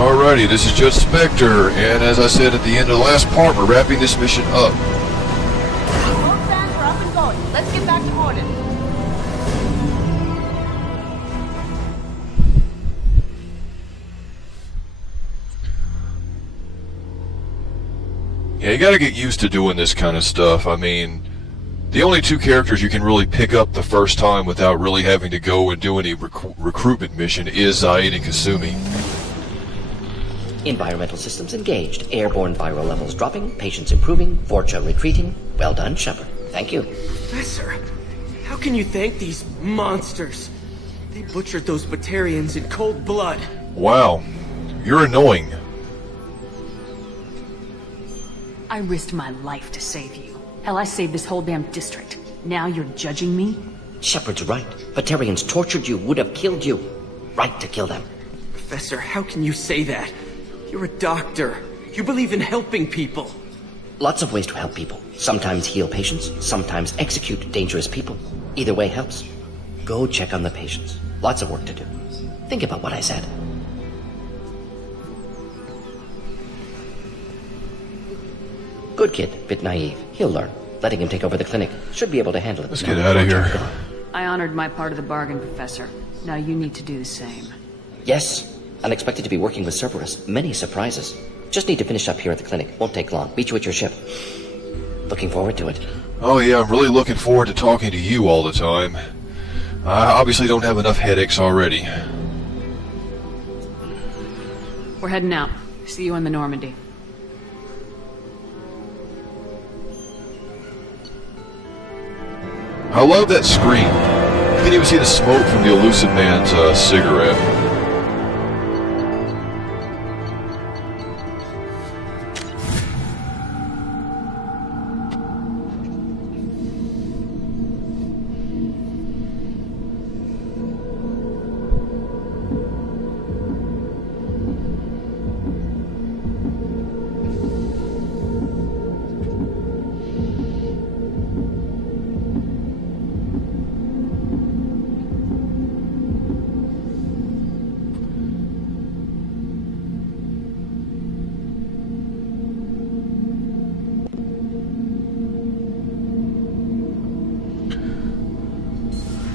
Alrighty, this is just Specter, and as I said at the end of the last part, we're wrapping this mission up. Both fans are up and going. Let's get back to Mordin. Yeah, you gotta get used to doing this kind of stuff. I mean, the only two characters you can really pick up the first time without really having to go and do any recruitment mission is Zaid and Kasumi. Environmental systems engaged. Airborne viral levels dropping. Patients improving. Fortune retreating. Well done, Shepard. Thank you. Professor, how can you thank these monsters? They butchered those Batarians in cold blood. Wow, you're annoying. I risked my life to save you. Hell, I saved this whole damn district. Now you're judging me? Shepard's right. Batarians tortured you, would have killed you. Right to kill them. Professor, how can you say that? You're a doctor. You believe in helping people. Lots of ways to help people. Sometimes heal patients, sometimes execute dangerous people. Either way helps. Go check on the patients. Lots of work to do. Think about what I said. Good kid, bit naive. He'll learn. Letting him take over the clinic. Should be able to handle it. Let's get out of here. I honored my part of the bargain, Professor. Now you need to do the same. Yes. Unexpected to be working with Cerberus. Many surprises. Just need to finish up here at the clinic. Won't take long. Meet you at your ship. Looking forward to it. Oh yeah, I'm really looking forward to talking to you all the time. I obviously don't have enough headaches already. We're heading out. See you on the Normandy. I love that screen. You can even see the smoke from the Elusive Man's cigarette.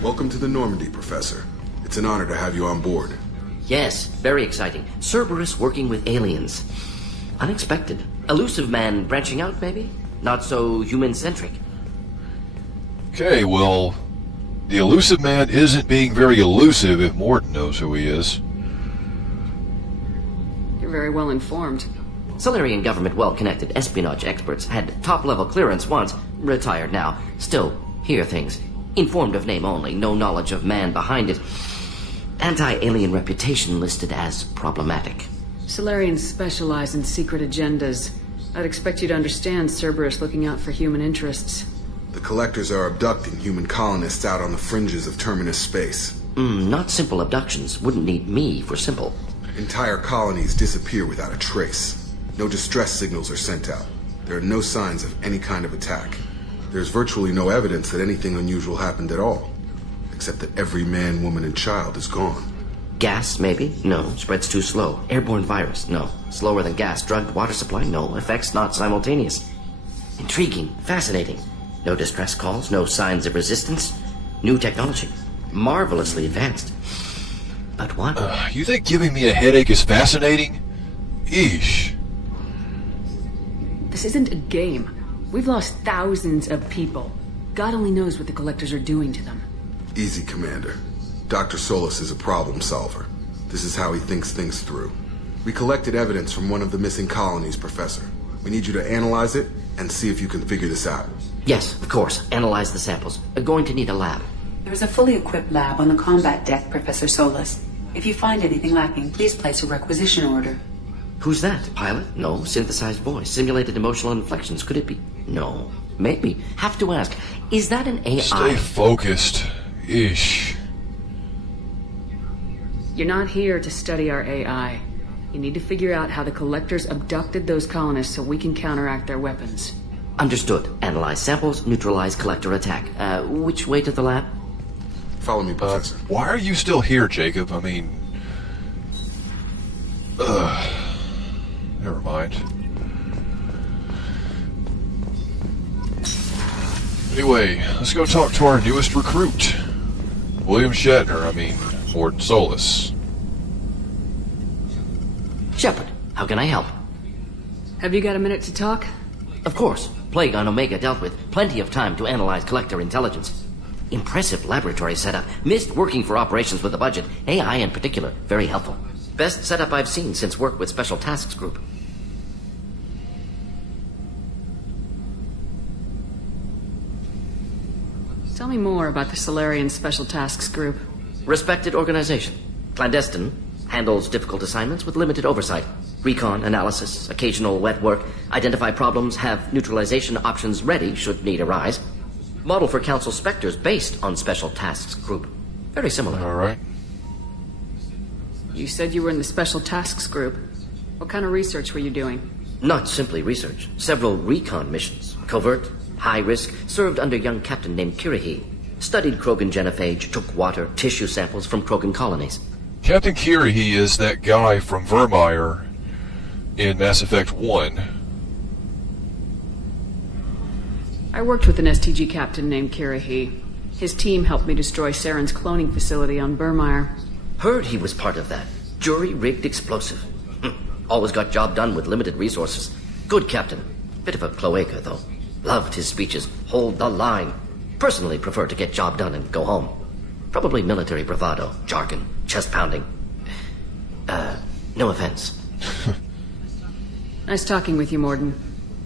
Welcome to the Normandy, Professor. It's an honor to have you on board. Yes, very exciting. Cerberus working with aliens. Unexpected. Elusive man branching out, maybe? Not so human-centric. Okay, well, the Elusive Man isn't being very elusive if Mordin knows who he is. You're very well informed. Solarian government well-connected espionage experts had top-level clearance once, retired now. Still, hear things. Informed of name only, no knowledge of man behind it. Anti-alien reputation listed as problematic. Solarians specialize in secret agendas. I'd expect you to understand Cerberus looking out for human interests. The Collectors are abducting human colonists out on the fringes of Terminus space. Not simple abductions. Wouldn't need me for simple. Entire colonies disappear without a trace. No distress signals are sent out. There are no signs of any kind of attack. There's virtually no evidence that anything unusual happened at all. Except that every man, woman, and child is gone. Gas, maybe? No. Spreads too slow. Airborne virus? No. Slower than gas. Drugged water supply? No. Effects not simultaneous. Intriguing. Fascinating. No distress calls. No signs of resistance. New technology. Marvelously advanced. But what? You think giving me a headache is fascinating? Eesh. This isn't a game. We've lost thousands of people. God only knows what the Collectors are doing to them. Easy, Commander. Dr. Solis is a problem solver. This is how he thinks things through. We collected evidence from one of the missing colonies, Professor. We need you to analyze it and see if you can figure this out. Yes, of course. Analyze the samples. Going to need a lab. There's a fully equipped lab on the combat deck, Professor Solis. If you find anything lacking, please place a requisition order. Who's that? Pilot? No. Synthesized voice. Simulated emotional inflections. Could it be? No. Maybe. Have to ask. Is that an AI? Stay focused. Eesh. You're not here to study our AI. You need to figure out how the Collectors abducted those colonists so we can counteract their weapons. Understood. Analyze samples, neutralize Collector attack. Which way to the lab? Follow me, Professor. Why are you still here, Jacob? I mean... Anyway, let's go talk to our newest recruit. William Shatner, Mordin Solus. Shepard, how can I help? Have you got a minute to talk? Of course. Plague on Omega dealt with. Plenty of time to analyze collector intelligence. Impressive laboratory setup. Missed working for operations with a budget. AI in particular. Very helpful. Best setup I've seen since work with Special Tasks Group. Tell me more about the Solarian Special Tasks Group. Respected organization. Clandestine. Handles difficult assignments with limited oversight. Recon, analysis, occasional wet work. Identify problems, have neutralization options ready should need arise. Model for Council Specters based on Special Tasks Group. Very similar. All right. You said you were in the Special Tasks Group. What kind of research were you doing? Not simply research. Several recon missions. Covert, high risk, served under a young captain named Kirihi. Studied Krogan genophage, took water, tissue samples from Krogan colonies. Captain Kirihi is that guy from Vermeer in Mass Effect 1. I worked with an STG captain named Kirihi. His team helped me destroy Saren's cloning facility on Vermeer. Heard he was part of that. Jury-rigged explosive. Always got job done with limited resources. Good captain. Bit of a cloaca, though. Loved his speeches. Hold the line. Personally prefer to get job done and go home. Probably military bravado, jargon, chest pounding. No offense. Nice talking with you, Mordin.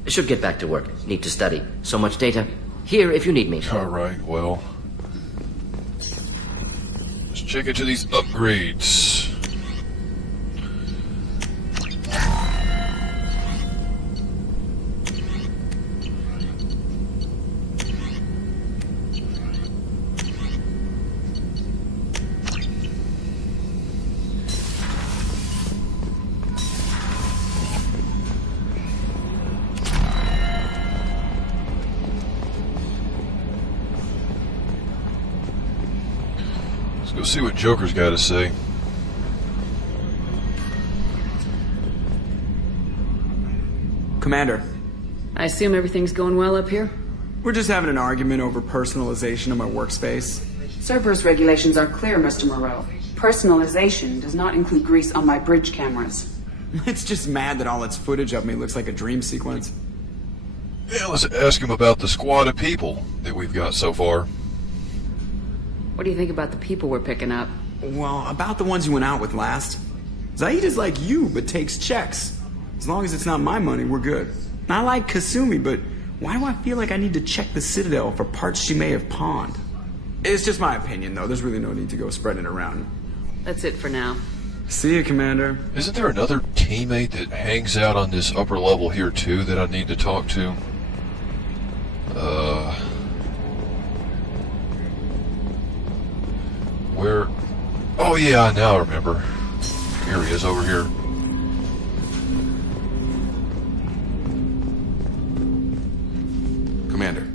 Should get back to work. Need to study. So much data. Here if you need me. All right, well. Let's check into these upgrades. Let's go see what Joker's got to say. Commander. I assume everything's going well up here? We're just having an argument over personalization of my workspace. Cerberus regulations are clear, Mr. Moreau. Personalization does not include grease on my bridge cameras. It's just mad that all its footage of me looks like a dream sequence. Yeah, let's ask him about the squad of people that we've got so far. What do you think about the people we're picking up? Well, about the ones you went out with last. Zaid is like you, but takes checks. As long as it's not my money, we're good. I like Kasumi, but why do I feel like I need to check the Citadel for parts she may have pawned? It's just my opinion, though. There's really no need to go spreading it around. That's it for now. See you, Commander. Isn't there another teammate that hangs out on this upper level here, too, that I need to talk to? Where? Oh, yeah, now I remember. Here he is over here. Commander,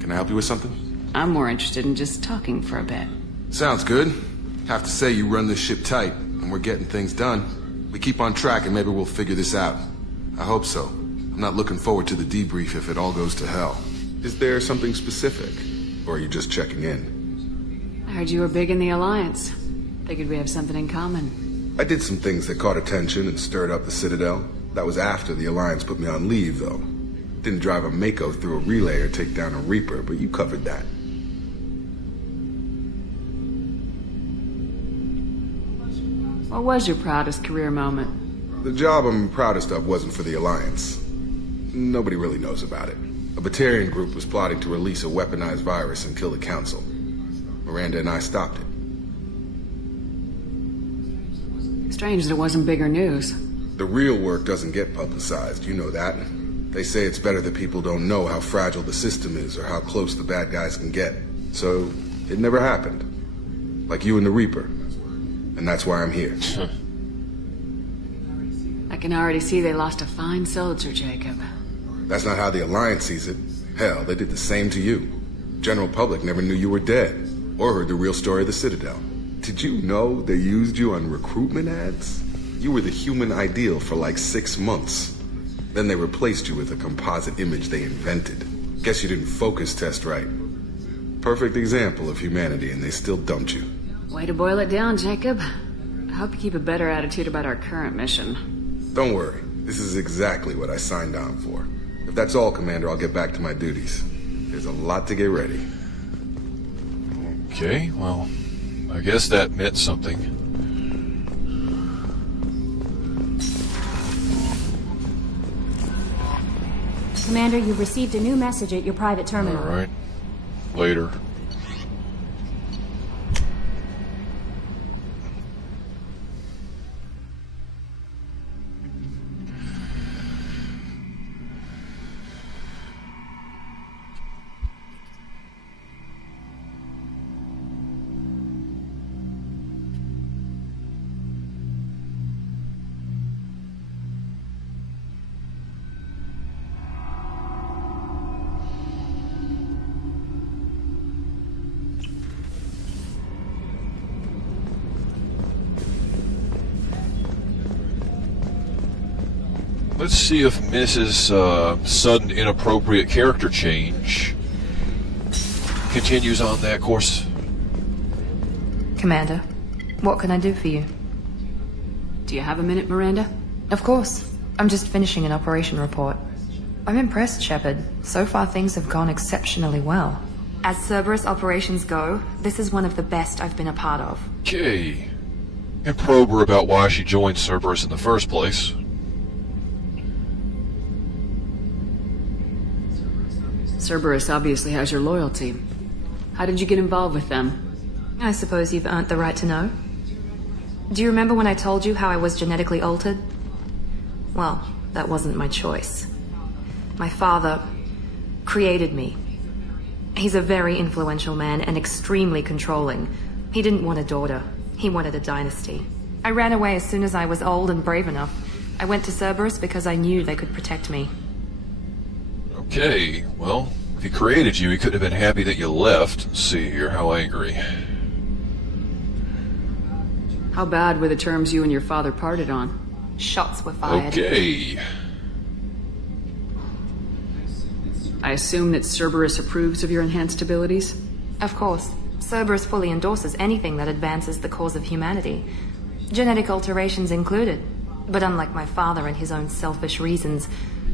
can I help you with something? I'm more interested in just talking for a bit. Sounds good. Have to say you run this ship tight, and we're getting things done. We keep on track and maybe we'll figure this out. I hope so. I'm not looking forward to the debrief if it all goes to hell. Is there something specific? Or are you just checking in? I heard you were big in the Alliance. Figured we have something in common. I did some things that caught attention and stirred up the Citadel. That was after the Alliance put me on leave, though. Didn't drive a Mako through a relay or take down a Reaper, but you covered that. What was your proudest career moment? The job I'm proudest of wasn't for the Alliance. Nobody really knows about it. A Batarian group was plotting to release a weaponized virus and kill the Council. Miranda and I stopped it. Strange that it wasn't bigger news. The real work doesn't get publicized, you know that. They say it's better that people don't know how fragile the system is or how close the bad guys can get. So, it never happened. Like you and the Reaper. And that's why I'm here. I can already see they lost a fine soldier, Jacob. That's not how the Alliance sees it. Hell, they did the same to you. General public never knew you were dead, or heard the real story of the Citadel. Did you know they used you on recruitment ads? You were the human ideal for like 6 months. Then they replaced you with a composite image they invented. Guess you didn't focus test right. Perfect example of humanity, and they still dumped you. Way to boil it down, Jacob. I hope you keep a better attitude about our current mission. Don't worry. This is exactly what I signed on for. If that's all, Commander, I'll get back to my duties. There's a lot to get ready. Okay, well, I guess that meant something. Commander, you've received a new message at your private terminal. All right. Later. Let's see if Mrs. Sudden Inappropriate Character Change continues on that course. Commander, what can I do for you? Do you have a minute, Miranda? Of course. I'm just finishing an operation report. I'm impressed, Shepard. So far things have gone exceptionally well. As Cerberus operations go, this is one of the best I've been a part of. Okay. And probe her about why she joined Cerberus in the first place. Cerberus obviously has your loyalty. How did you get involved with them? I suppose you've earned the right to know. Do you remember when I told you how I was genetically altered? Well, that wasn't my choice. My father created me. He's a very influential man and extremely controlling. He didn't want a daughter. He wanted a dynasty. I ran away as soon as I was old and brave enough. I went to Cerberus because I knew they could protect me. Okay, well, if he created you, he couldn't have been happy that you left. Let's see here, how angry. How bad were the terms you and your father parted on? Shots were fired. Okay. I assume that Cerberus approves of your enhanced abilities? Of course. Cerberus fully endorses anything that advances the cause of humanity. Genetic alterations included. But unlike my father and his own selfish reasons,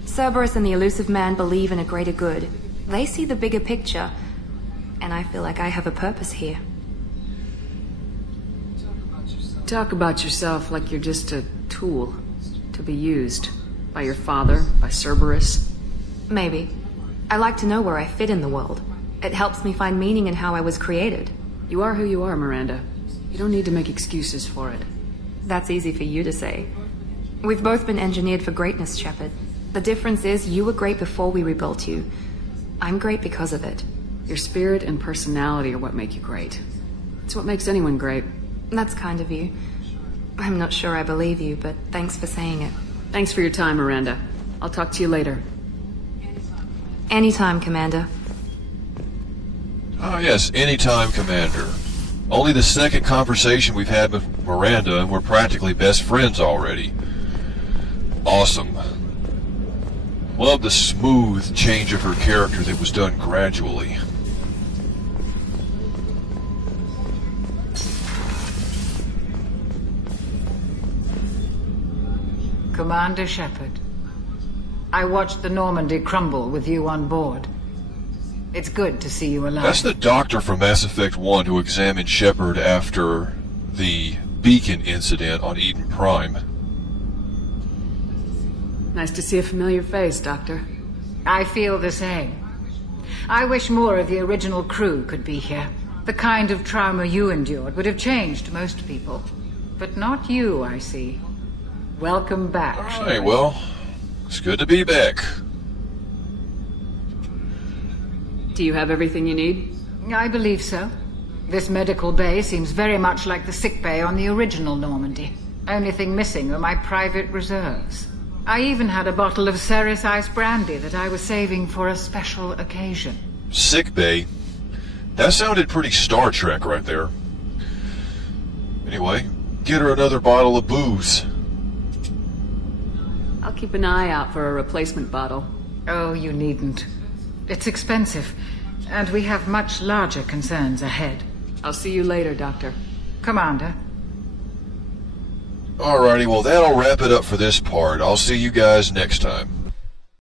Cerberus and the Elusive Man believe in a greater good. They see the bigger picture, and I feel like I have a purpose here. Talk about yourself like you're just a tool to be used by your father, by Cerberus. Maybe. I like to know where I fit in the world. It helps me find meaning in how I was created. You are who you are, Miranda. You don't need to make excuses for it. That's easy for you to say. We've both been engineered for greatness, Shepard. The difference is you were great before we rebuilt you. I'm great because of it. Your spirit and personality are what make you great. It's what makes anyone great. That's kind of you. I'm not sure I believe you, but thanks for saying it. Thanks for your time, Miranda. I'll talk to you later. Anytime, Commander. Ah, yes, anytime, Commander. Only the second conversation we've had with Miranda, and we're practically best friends already. Awesome. Love the smooth change of her character that was done gradually. Commander Shepard, I watched the Normandy crumble with you on board. It's good to see you alive. That's the doctor from Mass Effect 1 who examined Shepard after the beacon incident on Eden Prime. Nice to see a familiar face, Doctor. I feel the same. I wish more of the original crew could be here. The kind of trauma you endured would have changed most people. But not you, I see. Welcome back. All right, well, it's good to be back. Do you have everything you need? I believe so. This medical bay seems very much like the sick bay on the original Normandy. Only thing missing are my private reserves. I even had a bottle of Ceres Ice brandy that I was saving for a special occasion. Sick bay? That sounded pretty Star Trek right there. Anyway, get her another bottle of booze. I'll keep an eye out for a replacement bottle. Oh, you needn't. It's expensive, and we have much larger concerns ahead. I'll see you later, Doctor. Commander. Alrighty, well that'll wrap it up for this part. I'll see you guys next time.